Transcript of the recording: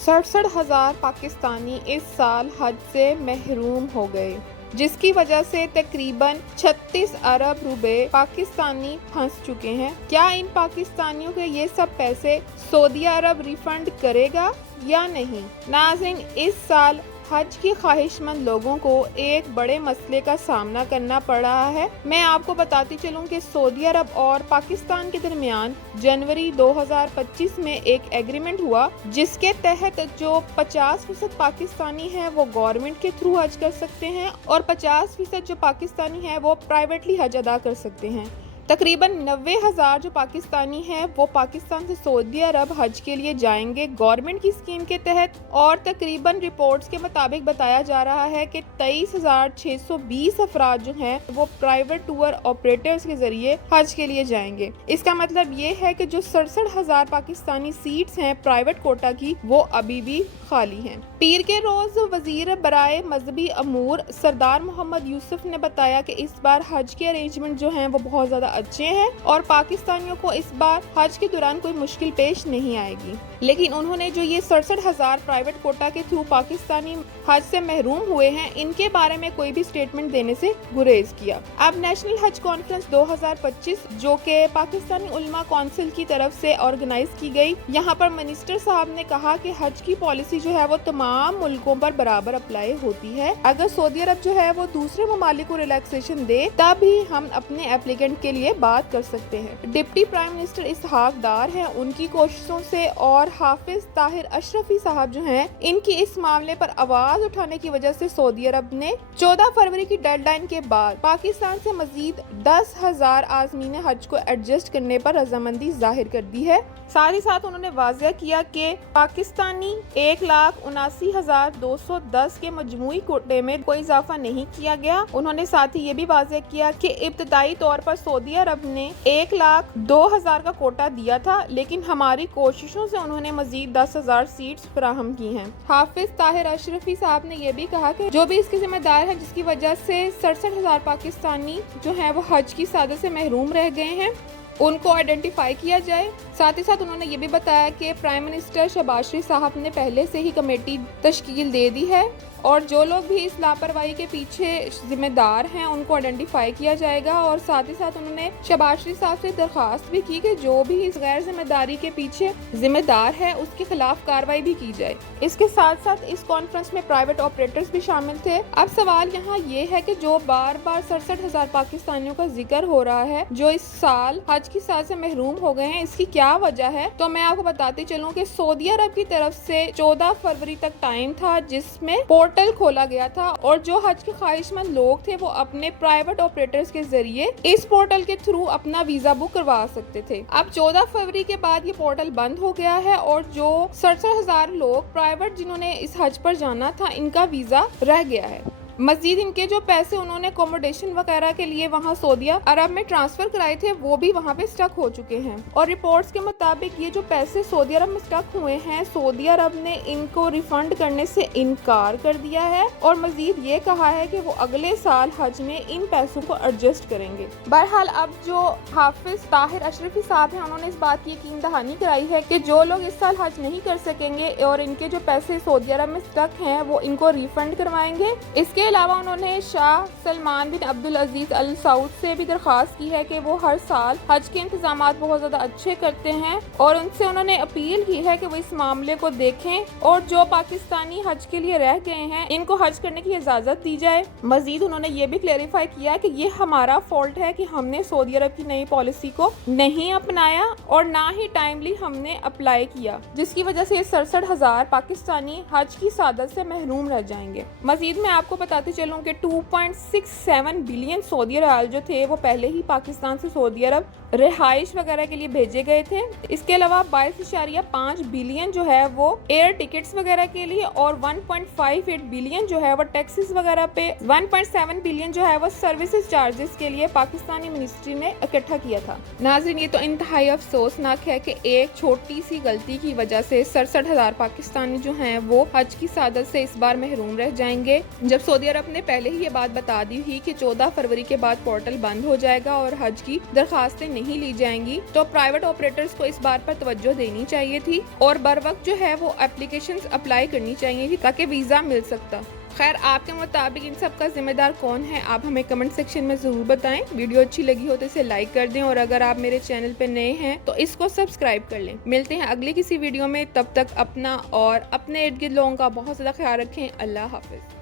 67,000 पाकिस्तानी इस साल हज से महरूम हो गए, जिसकी वजह से तकरीबन 36 अरब रुपए पाकिस्तानी फंस चुके हैं। क्या इन पाकिस्तानियों के ये सब पैसे सऊदी अरब रिफंड करेगा या नहीं? नाज़रीन, इस साल हज की ख्वाहिशमंद लोगों को एक बड़े मसले का सामना करना पड़ रहा है। मैं आपको बताती चलूं कि सऊदी अरब और पाकिस्तान के दरमियान जनवरी 2025 में एक एग्रीमेंट हुआ, जिसके तहत जो 50% पाकिस्तानी हैं वो गवर्नमेंट के थ्रू हज कर सकते हैं और 50% जो पाकिस्तानी हैं वो प्राइवेटली हज अदा कर सकते हैं। तकरीबन 90,000 जो पाकिस्तानी हैं वो पाकिस्तान से सऊदी अरब हज के लिए जाएंगे गवर्नमेंट की स्कीम के तहत, और तकरीबन रिपोर्ट्स के मुताबिक बताया जा रहा है कि 23,620 अफराद जो हैं वो प्राइवेट टूर ऑपरेटर्स के जरिए हज के लिए जाएंगे। इसका मतलब ये है कि जो 67,000 पाकिस्तानी सीट्स हैं प्राइवेट कोटा की, वो अभी भी खाली हैं। पीर के रोज वजीर बराए मजहबी अमूर सरदार मोहम्मद यूसुफ ने बताया कि इस बार हज के अरेंजमेंट जो हैं वो बहुत ज्यादा अच्छे हैं और पाकिस्तानियों को इस बार हज के दौरान कोई मुश्किल पेश नहीं आएगी। लेकिन उन्होंने जो ये 67,000 प्राइवेट कोटा के थ्रू पाकिस्तानी हज से महरूम हुए हैं, इनके बारे में कोई भी स्टेटमेंट देने से गुरेज किया। अब नेशनल हज कॉन्फ्रेंस 2025 जो कि पाकिस्तानी उलमा काउंसिल की तरफ से ऑर्गेनाइज की गई, यहाँ पर मिनिस्टर साहब ने कहा कि हज की पॉलिसी जो है वो तमाम मुल्कों पर बराबर अप्लाई होती है। अगर सऊदी अरब जो है वो दूसरे ममालिक को रिलैक्सेशन दे, तब ही हम अपने एप्लीकेंट के लिए बात कर सकते हैं। डिप्टी प्राइम मिनिस्टर इसहाक डार हैं, उनकी कोशिशों से और हाफिज ताहिर अशरफी साहब जो हैं, इनकी इस मामले पर आवाज उठाने की वजह से सऊदी अरब ने 14 फरवरी की डेडलाइन के बाद पाकिस्तान से मजीद 10,000 आज़मीन हज को एडजस्ट करने पर रजामंदी जाहिर कर दी है। साथ ही साथ उन्होंने वाज़ेह किया कि पाकिस्तानी 1,79,210 के मजमूई कोटे में कोई इजाफा नहीं किया गया। उन्होंने साथ ही ये भी वाज़ेह किया कि इब्तदाई तौर पर सऊदी अरब ने 1,02,000 का कोटा दिया था, लेकिन हमारी कोशिशों से उन्होंने मजीद 10,000 सीट्स फराहम की हैं। हाफिज ताहिर अशरफी साहब ने यह भी कहा कि जो भी इसके जिम्मेदार हैं, जिसकी वजह से 67,000 पाकिस्तानी जो हैं वो हज की सादत से महरूम रह गए हैं, उनको आइडेंटिफाई किया जाए। साथ ही साथ उन्होंने ये भी बताया कि प्राइम मिनिस्टर शहबाज शरीफ साहब ने पहले से ही कमेटी तश्कील दे दी है और जो लोग भी इस लापरवाही के पीछे जिम्मेदार हैं उनको आइडेंटिफाई किया जाएगा। और साथ ही साथ उन्होंने शहबाज शरीफ साहब से दरख्वास्त भी की कि जो भी इस गैर जिम्मेदारी के पीछे जिम्मेदार है उसके खिलाफ कार्रवाई भी की जाए। इसके साथ साथ इस कॉन्फ्रेंस में प्राइवेट ऑपरेटर्स भी शामिल थे। अब सवाल यहाँ ये है कि जो बार बार 67,000 पाकिस्तानियों का जिक्र हो रहा है जो इस साल हज की साथ से महरूम हो गए हैं, इसकी क्या वजह है? तो मैं आपको बताती चलूँ कि सऊदी अरब की तरफ से 14 फरवरी तक टाइम था जिसमें पोर्टल खोला गया था और जो हज के ख्वाहिशमंद लोग थे वो अपने प्राइवेट ऑपरेटर्स के जरिए इस पोर्टल के थ्रू अपना वीजा बुक करवा सकते थे। अब 14 फरवरी के बाद ये पोर्टल बंद हो गया है और जो 67,000 लोग प्राइवेट जिन्होंने इस हज पर जाना था, इनका वीजा रह गया है। मजीद इनके जो पैसे उन्होंने अकोमोडेशन वगैरह के लिए वहाँ सऊदी अरब में ट्रांसफर कराए थे वो भी वहाँ पे स्टक हो चुके हैं। और रिपोर्ट्स के मुताबिक ये जो पैसे सऊदी अरब में स्टक हुए हैं, सऊदी अरब ने इनको रिफंड करने से इनकार कर दिया है और मजीद ये कहा है कि वो अगले साल हज में इन पैसों को एडजस्ट करेंगे। बहरहाल अब जो हाफिज ताहिर अशरफी साहब हैं, उन्होंने इस बात की यकीन दहानी कराई है कि जो लोग इस साल हज नहीं कर सकेंगे और इनके जो पैसे सऊदी अरब में स्टक हैं वो इनको रिफंड करवाएंगे। इसके अलावा उन्होंने शाह सलमान बिन अब्दुल अजीज अल सऊद से भी दरख्वास्त की है कि वो हर साल हज के इंतजामात बहुत ज़्यादा अच्छे करते हैं और उनसे उन्होंने अपील की है कि वो इस मामले को देखें और जो पाकिस्तानी हज के लिए रह गए हैं इनको हज करने की इजाज़त दी जाए। मजीद उन्होंने ये भी क्लेरिफाई किया कि ये हमारा फॉल्ट है कि हमने सऊदी अरब की नई पॉलिसी को नहीं अपनाया और ना ही टाइमली हमने अप्लाई किया, जिसकी वजह से 67,000 पाकिस्तानी हज की सादत से महरूम रह जाएंगे। मजीद मैं आपको बताती चलूं कि 2.67 बिलियन सऊदी रियाल जो थे वो पहले ही पाकिस्तान से सऊदी अरब रिहाइश वगैरह के लिए भेजे गए थे। इसके अलावा 22.5 बिलियन जो है वो एयर टिकट्स वगैरह के लिए और 1.58 बिलियन जो है वो टैक्सेस वगैरह पे, 1.7 बिलियन जो है वो सर्विसेज चार्जेस के लिए पाकिस्तानी मिनिस्ट्री ने इकट्ठा किया था। नाज़रीन, ये तो इंतहाई अफसोसनाक है कि एक छोटी सी गलती की वजह से 67,000 पाकिस्तानी जो हैं वो हज की सादत से इस बार महरूम रह जाएंगे। जब सऊदी عرب نے پہلے ہی یہ بات بتا دی تھی کہ 14 فروری کے بعد پورٹل بند ہو جائے گا اور حج کی درخواستیں نہیں لی جائیں گی، تو پرائیویٹ آپریٹرز کو اس بات پر توجہ دینی چاہیے تھی اور بر وقت جو ہے وہ اپلیکیشنز اپلائی کرنی چاہیے تھی تاکہ ویزا مل سکتا۔ خیر، آپ کے مطابق ان سب کا ذمہ دار کون ہے؟ آپ ہمیں کمنٹ سیکشن میں ضرور بتائیں۔ ویڈیو اچھی لگی ہو تو اسے لائک کر دیں اور اگر آپ میرے چینل پہ نئے ہیں تو اس کو سبسکرائب کر لیں۔ ملتے ہیں اگلی کسی ویڈیو میں، تب تک اپنا اور اپنے ارد گرد لوگوں کا بہت زیادہ خیال رکھیں۔ اللہ حافظ۔